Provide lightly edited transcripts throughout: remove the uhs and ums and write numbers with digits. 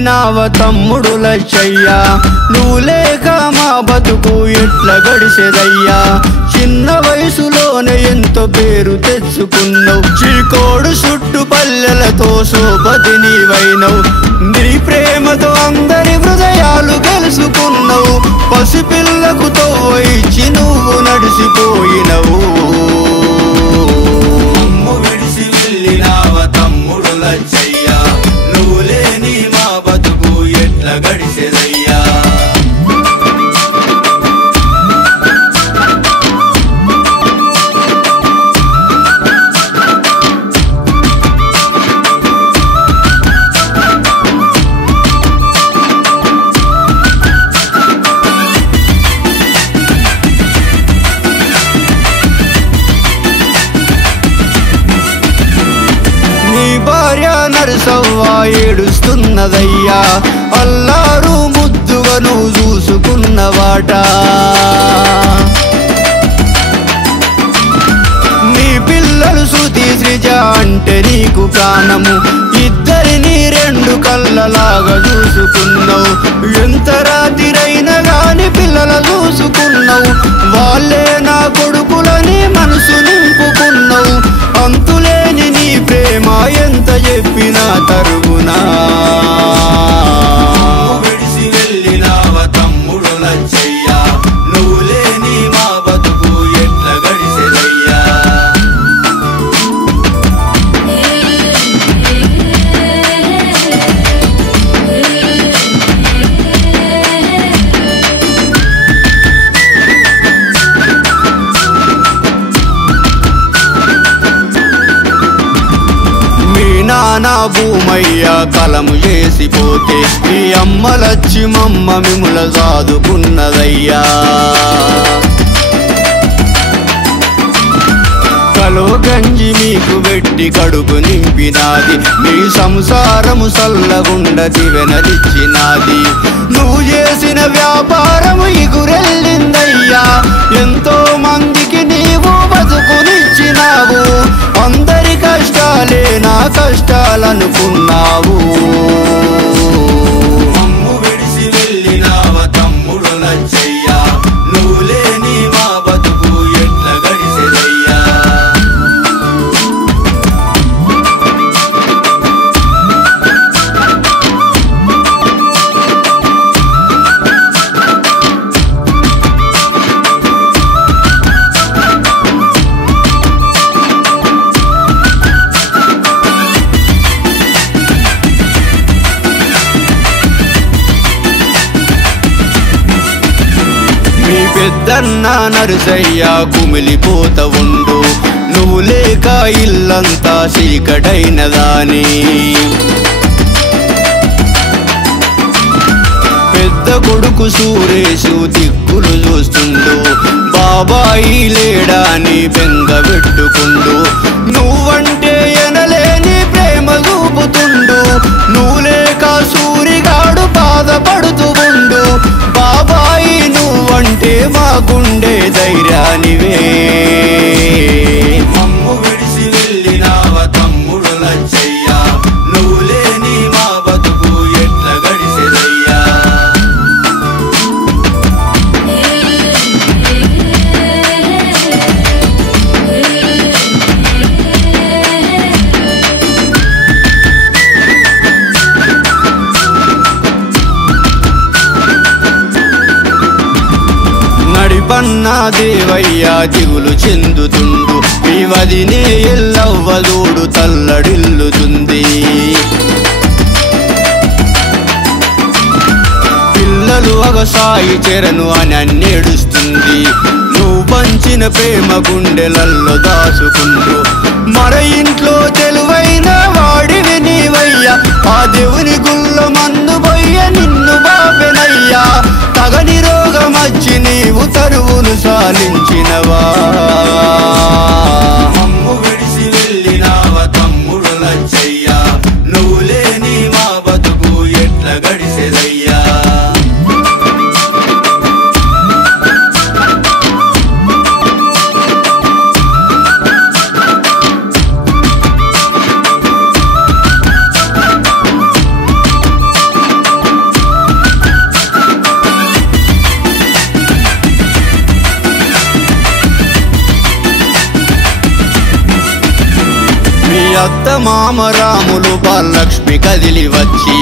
వెళ్ళినావ తమ్ముడు లచ్చయ్య నువ్వు లేక మా బతుకు ఎట్లా గడిసేదయ్యా చిన్న వయసులోనే ఎంతో పేరు తెచ్చుకున్నావు చీకోడు చుట్టు పల్లెలతో సోపతి నీవైనవు నీ ప్రేమతో అందరి హృదయాలు గెలుచుకున్నావు పసిపిల్లకు తోవ ఇచ్చి నువ్వు నడిసిపోయినవు విడిసి వెళ్ళినావ తమ్ముడు లచ్చయ్య నువ్వు లేని మా బతుకు ఎట్లా గడిసేదయ్యా నరసవ్వ ఏడుస్తున్నదయ్యా అల్లారు ముద్దుగా నువ్వు చూసుకున్నవాట నీ పిల్లలు శృతి శ్రీజ అంటే నీకు ప్రాణము ఇద్దరిని రెండు కళ్ళలాగా చూసుకున్నావు ఎంత రాత్రిరైనా గాని పిల్లల చూసుకున్నావు వాళ్ళే నా కొడుకులని మనసు నింపుకున్నావు అంతులేని నీ ప్రేమ ఎంత చెప్పినా తరుగునా విడిసి వెళ్ళినావ తమ్ముడు లచ్చయ్య నువ్వు లేని మా బతుకు ఎట్లా గడిసేదయ్యా నా భూమయ్య కలము చేసిపోతే ఈ అమ్మలచ్చి మమ్మ మిముల సాదుకున్నదయ్యా కలో గంజి మీకు పెట్టి కడుపు నింపినాది మీ సంసారము సల్లగుండ దివెనలిచ్చినాది నువ్వు చేసిన వ్యాపారము ఎగురెళ్ళిందయ్యా ఎంతో మందికి నీవు బతుకునిచ్చినావు అందరి కష్టాలే నా కష్టాలనుకున్నావు అమ్ము విడిసి వెళ్ళినావ తమ్ముడు లచ్చయ్య నువ్వు లేని మా బతుకు ఎట్లా గడిసేదయ్యా పెద్దన్న నరసయ్య కుమిలిపోత ఉండు నువ్వు లేక ఇల్లంతా చీకటైనదాని పెద్ద కొడుకు సూరేషు దిక్కులు చూస్తుండు బాబాయి లేడాని బెంగ పెట్టుకుండు నువ్వంటే ఎనలేని ప్రేమ చూపుతుండు నువ్వు లేక సూరిగాడు బాధపడుతూ ఉండు బాబాయి నువ్వంటే మా గుండె ధైర్యానివే మమ్ము విడిసి వెళ్ళినావ తమ్ముడు లచ్చయ్య నువ్వు లేని మా బతుకు ఎట్లా గడిసేదయ్యా నడిపన్నా దేవయ్య దిగులు చెందుతుండు ఈ వదినే ఎల్లవ్వదోడు తల్లడిల్లుతుంది పిల్లలు అగసాయి చెరను అని అన్నేడుస్తుంది నువ్వు పంచిన ప్రేమ గుండెలల్లో దాచుకుంటూ మర ఇంట్లో తెలివైన వాడివి నీవయ్యా ఆ దేవుని గుల్ల మందు పోయ్య నిన్ను బాపెనయ్యా తగని రోగమచ్చి నీవు తరువును సాలించినవా మమ్ము విడిసి వెళ్ళినావ తమ్ముడు లచ్చయ్య నువ్వు లేని మా బతుకు ఎట్లా గడిసేదయ్యా అత్త మామ రాములు బాలలక్ష్మి కదిలి వచ్చి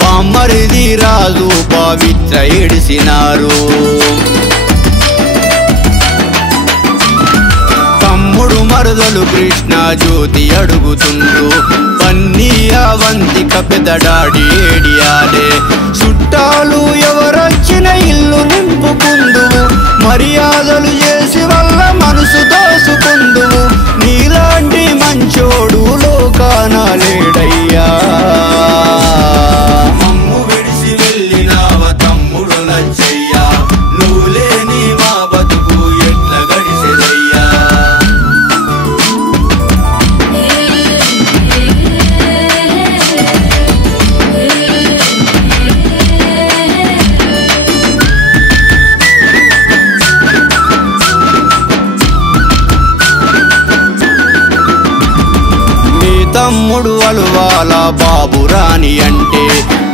పామరిది రాజు పవిత్ర ఏడిసినారు. తమ్ముడు మరదలు కృష్ణ జ్యోతి అడుగుతుండ్రు, పన్నీయ వంతిక పెద్దడాడి ఏడియాలే. చుట్టాలు ఎవరొచ్చిన ఇల్లు నింపుకుందువు, మర్యాదలు చేసి వల్ల మనసు దోసుకుందువు. నీలాంటి మంచోడు లోకాన లేడయ్యా. మమ్ము విడిసి వెళ్ళినావ తమ్ముడు లచ్చయ్యా, నువ్వు లేని మా బతుకు ఎట్ల గడిసెదయ్యా. తమ్ముడు అలువాల బాబు రాని అంటే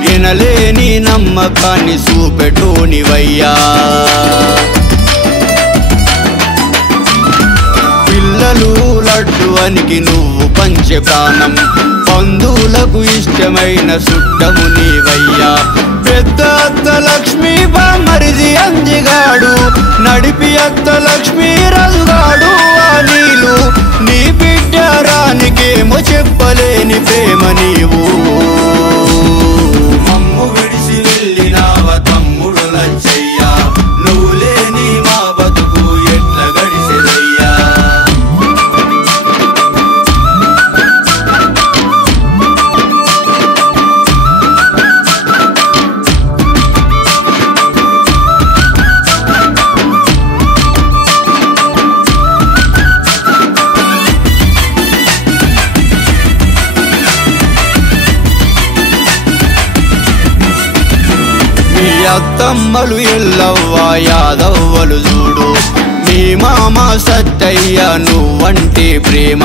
వినలేని నమ్మకాన్ని చూపెటోనివయ్యా. పిల్లలు లడ్డు అనికి నువ్వు పంచె ప్రాణం, బంధువులకు ఇష్టమైన చుట్టము నీవయ్యా. పెద్ద అత్త లక్ష్మీ బామరిది అందిగాడు, నడిపి అత్త లక్ష్మీ రజుగాడు. ఆ నీలు నీ బిడ్డ రానికేమో చెప్పలేని ప్రేమ నీవు. మమ్ము విడిసి వెళ్ళినావ తమ్ముడు లచ్చయ్యా, నువ్వు లేని మా బతుకు ఎట్ల గడిసెదయ్యా. అత్తమ్మలు ఎల్లవ్వ యాదవ్వలు చూడు, మీ మామ సత్తయ్య నువ్వంటే ప్రేమ.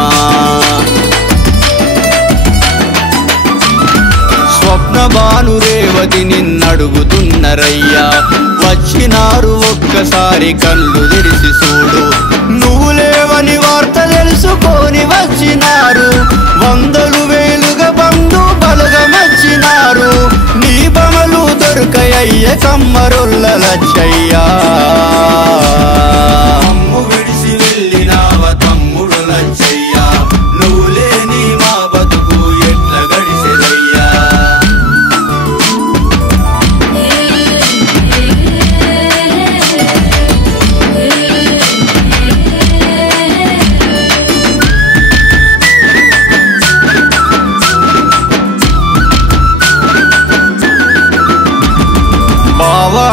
స్వప్న భాను రేవతి నిన్నడుగుతున్నరయ్యా, వచ్చినారు ఒక్కసారి కళ్ళు తెరిసి చూడు. నువ్వు లేవని వార్త తెలుసుకొని వచ్చినారు, వందలు వేలుగా బంధు బలగమచ్చినారు. నీ బమలు దొరకయ్య కమ్మరొల్ల లచ్చయ్యా. మమ్ము విడిసి వెళ్ళినావ తమ్ముడు లచ్చయ్యా, నువ్వు లేని మా బతుకు ఎట్ల గడిసెదయ్యా.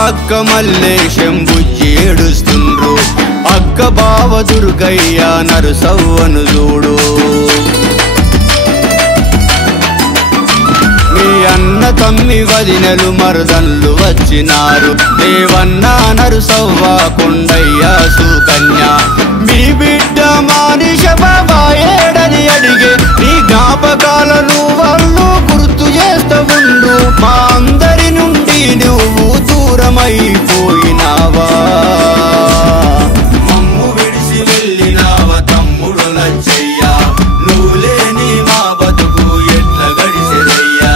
అక్క మల్లేశం బుజ్జి ఏడుస్తుండ్రు, అక్క బావ దుర్గయ్య నరసవ్వను చూడు. మీ అన్న తమ్మి వదినలు మరదన్లు వచ్చినారు, దేవన్న నరసవ్వ కొండయ్య సుకన్య. మీ బిడ్డ మానిష బాబా ఏడని అడిగే, నీ జ్ఞాపకాలను వాళ్ళు గుర్తు చేస్తూ ఉండ్రు. మా అందరి నుండి నువ్వు దూరమైపోయినావా. మమ్ము విడిసి వెళ్ళినావ తమ్ముడు లచ్చయ్యా, నువ్వు లేని మా బతుకు ఎట్ల గడిసెదయ్యా.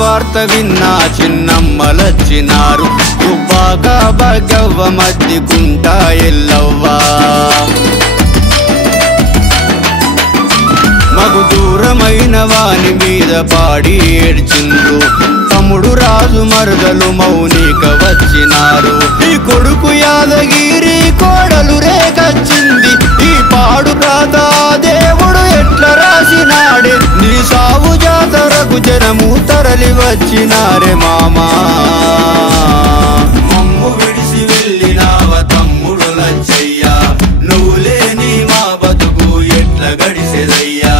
వార్త విన్నా చిన్నమ్మలచ్చినారు, తుబ్బాక భాగ్యవ్వ మద్దికుంటా ఎల్లవ్వా. మగు దూరమైన వాని మీద పాడి ఏడ్చిండ్రు, తమ్ముడు రాజు మరదలు మౌనిక వచ్చినారు. ఈ కొడుకు యాదగిరి కోడలు రేకచ్చింది, ఈ పాడు రాత దేవుడు ఎట్ల రాసినాడే. నీ సావు జాతరకు జనము తరలి వచ్చినారే మామా. మమ్ము విడిసి వెళ్ళినావ తమ్ముడు లచ్చయ్యా, నువ్వు లేని మా బతుకు ఎట్ల గడిసెదయ్యా.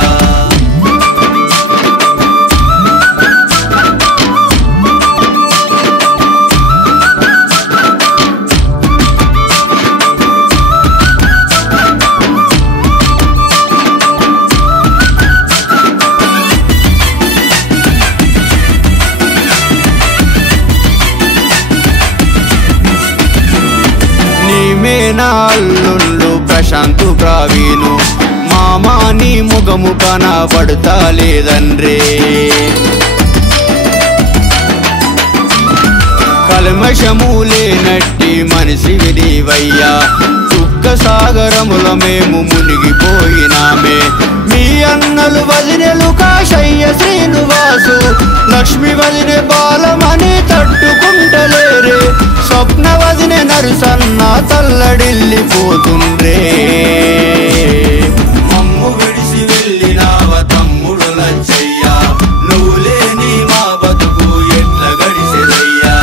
ఆయన అల్లుళ్ళు ప్రశాంతు ప్రవీణు మామా నీ ముఖము కనబడుతా లేదండ్రే కల్మషము లేనట్టి మనిషివి నీవయ్యా దుఃఖ సాగరముల మేము మునిగిపోయినామే మీ అన్నలు వదినెలు కాశయ్య శ్రీనివాసు లక్ష్మి వదినె బాలమని తట్టుకుంటలేరే స్వప్న వదినె నరుసన్న తల్లడిల్లిపోతుండ్రే మమ్ము విడిసి వెళ్ళినావ తమ్ముడు లచ్చయ్యా నువ్వు లేని మా బతుకు ఎట్ల గడిసెదయ్యా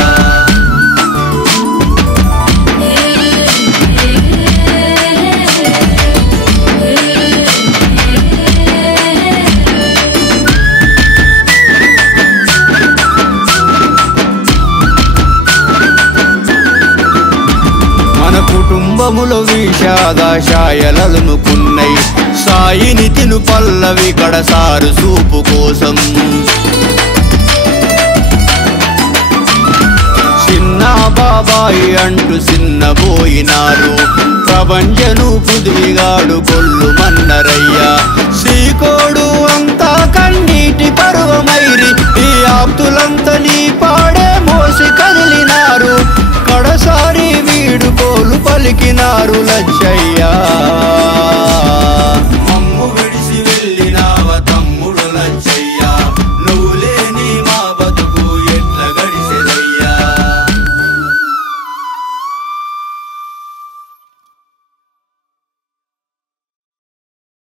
మన కుటుంబములో విషాదాశాయలనుకున్నై సాయిని తిను పల్లవి కడసారు సూపు కోసం చిన్న బాబాయి అంటూ చిన్నబోయినారు ప్రపంచను పృథ్వీగాడు కొల్లు మన్నరయ్యా శ్రీకోడు అంతా కన్నీటి పర్వమైరి ఈ ఆప్తులంతా నీ పాడే మోసి కదిలినారు కడసారి వీడుకోలు పలికినారు లచ్చయ్యా